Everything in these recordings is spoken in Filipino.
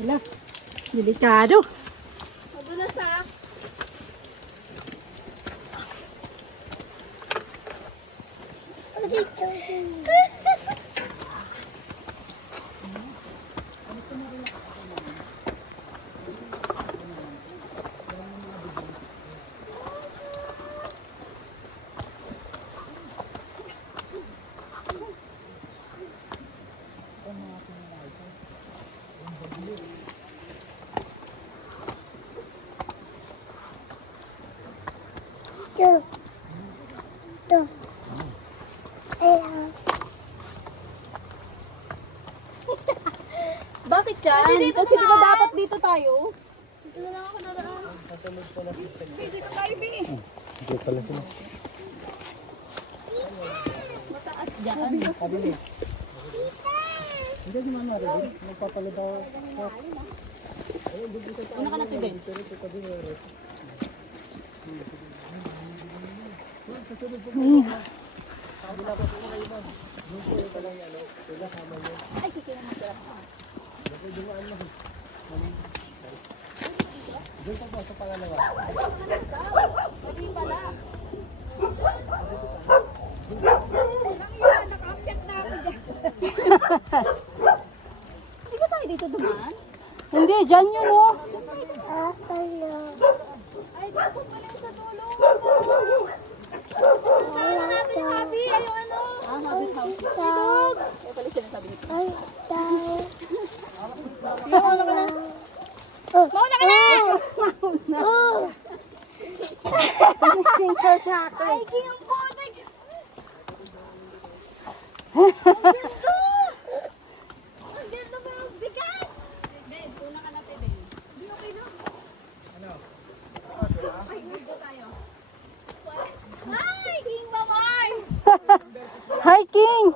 Wala. Delikado. Madulas ha. Bakit yan? Kasi di ba dapat dito tayo? Dito na lang ako dadaan. Kasunod pala sa Dito tayo, Bi. Dito pala sila. Mataas dyan. Sabi niya. Hindi di mama rin. Nagpapalad ako. Una ka natin din. Ay, kikira mo sila. Doon pa po sa pangalawa. Hindi pala. Hindi ba tayo dito dumaan? Hindi, dyan yun oh. Ay, dito pala yung sa dulo. Saan natin yung happy? Ay, yung ano? Habit house. Dog. Kaya pala sinasabi nito. Sige, mauna ka na. Mauna ka na! Ay, king ang potek. Ang ganda ba yung bigat? Ben, una ka natin din. Hindi okay lang. Ay, dito tayo. Hi, King Mamar! Hi, King!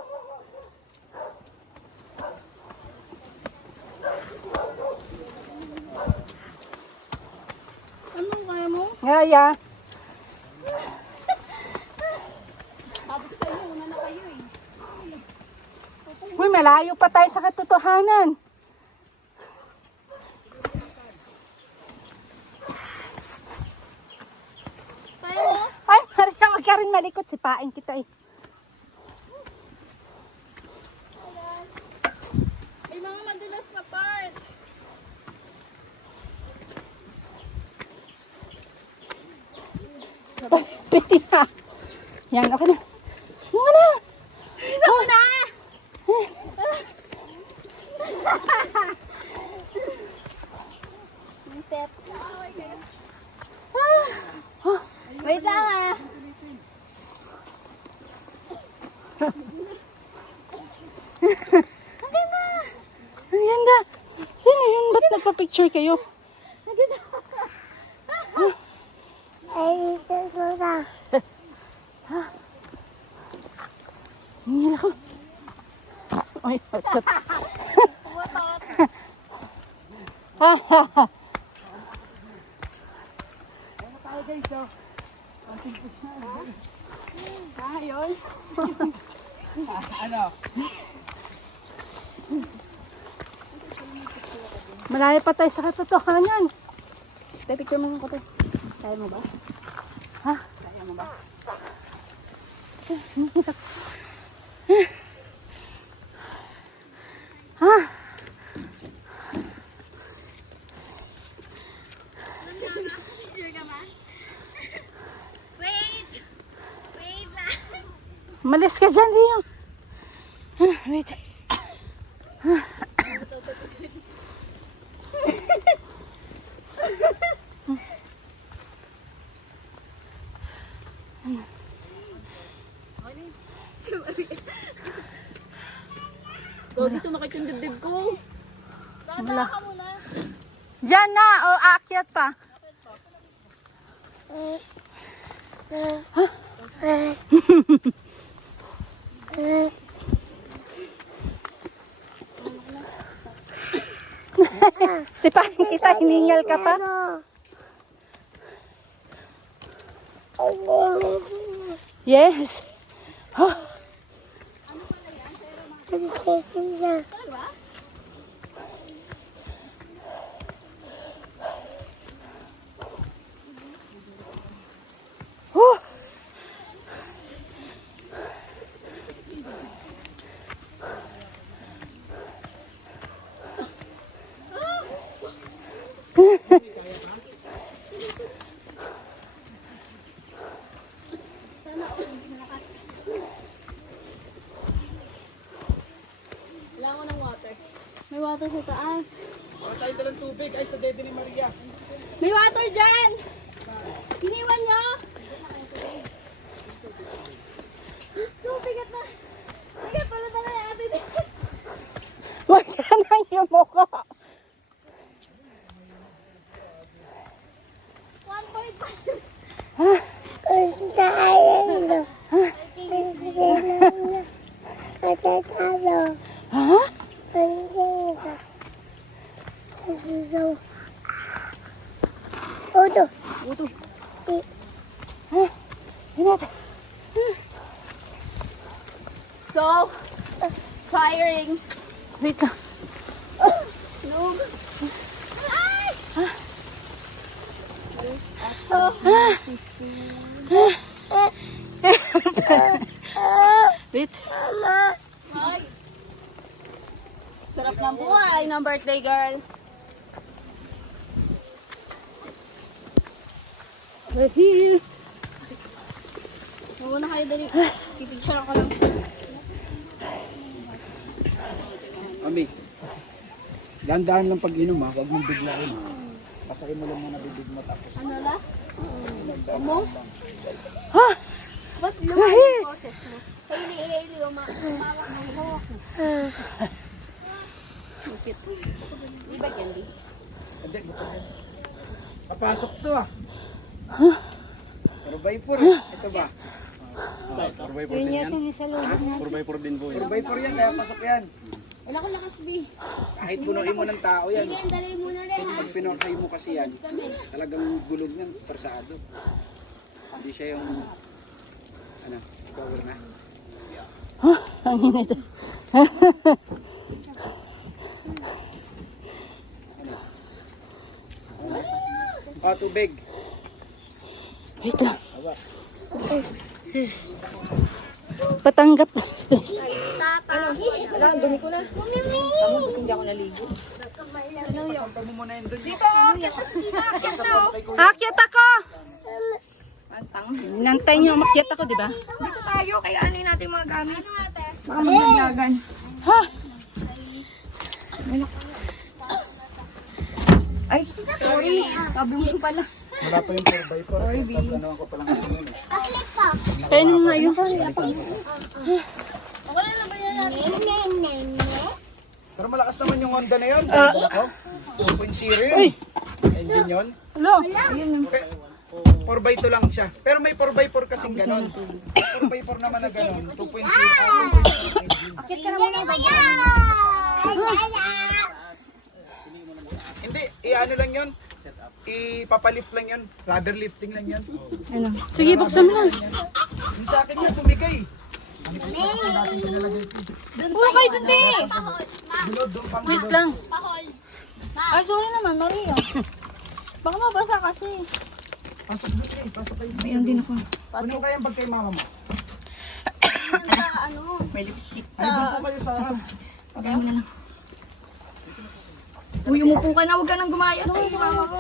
Ano kaya mo? Ngaya. Tapos kayo, una na kayo eh. Uy, malayo pa tayo sa katotohanan. Kaya mo? Ay, Maria, wag ka rin malikot. Sipain kita eh. May mga madulas na part. Piti na. Yan, okay na. Yan na. Isa mo na! Step. Wait lang ah. Ang ganda. Sino yun? Ba't nagpa-picture kayo? Hingil ako. Ay, takot. Pumatot. Tayo guys, oh. Ayun. Ano? Malayo pa tayo sa katotohanan. Tayo, picture mo ko to. Kaya mo ba? Ha? Kaya mo ba? Ha? Sure ka ba? Wait! Wait lang! Malis ka dyan, Rio. Wait. Gogi, sumakit yung dibdib ko. Dada ka muna. Diyan na, o aakyat pa. Sipahin kita, hiningal ka pa. Yes. Oh. May water sa taas. Wala tayong dalang tubig ay sa dede ni Maria. May water dyan! Iniwan nyo? Bigat na. Bigat pala talaga ate. Huwag ka nang yumuko. 1.5. Ha? Udo. Yun natin. So, tiring. Wait lang. No. Wait. Ay. Sarap ng buhay ng birthday girl. We're here. Muna kayo dali. Pipicture ako lang. Mami, dahan-dahan lang pag-inom ha, huwag mong biglain. Pasakin mo lang muna bibig mo tapos. Ano la? Mo? Ha? Ba't We're naman here. yung process mo? Haili, umawak ng hawak mo. Cute. Di ba candy? Hindi, buto yan. Papasok to ah. Survivor eh. Ito ba? Survivor din yan. Survivor din po yan. Survivor yan, kaya pasok yan. Wala ko lakas, B. Kahit punuin mo ng tao yan. Sige, dali muna rin, ha? Pag pinokay mo kasi yan, talagang gulog yan, persado. Hindi siya yung, ano, cover na. Ang init. Tubig. Wait lang. Patanggap. Pasampa mo muna yun doon. Akyat ako! Nantay niyo umakyat ako, di ba? Dito tayo, kaya ano natin mga gamit. Ano ate? Baka magdaglagan. Ha? Ay, sorry. Sabi mo pala. Wala pa yung survivor. Sorry, B. Ano ko palang ito yun. Kaya nung nga yun. Okay na ba yan natin? Pero malakas naman yung Honda na yun. Honda ko. 2.0 yun. Engine yun. Hello? 4x2 lang siya. Pero may 4x4 kasing ganon. 4x4 naman na ganon. 2.0. 2.0 engine. Akit ka naman ba Hindi, i-ano lang yun. Ipapalift lang yun. Rubber lifting lang yun. Ano? Sige, buksan mo lang. Yung sa akin yung bumigay. Uy, kayo dun, te! Dulod, doon pang Wait dulod. lang. Ay, sorry naman, Maria. Baka mabasa kasi. Pasok doon eh. Pasok kayo. Mayroon din ako. Kunin kayang bag kay mama mo. Ano? May lipstick. Ay, doon po kayo sa... Pagano na lang. Uy, umupo ka na. Huwag ka nang gumaya. Ay, mama ko.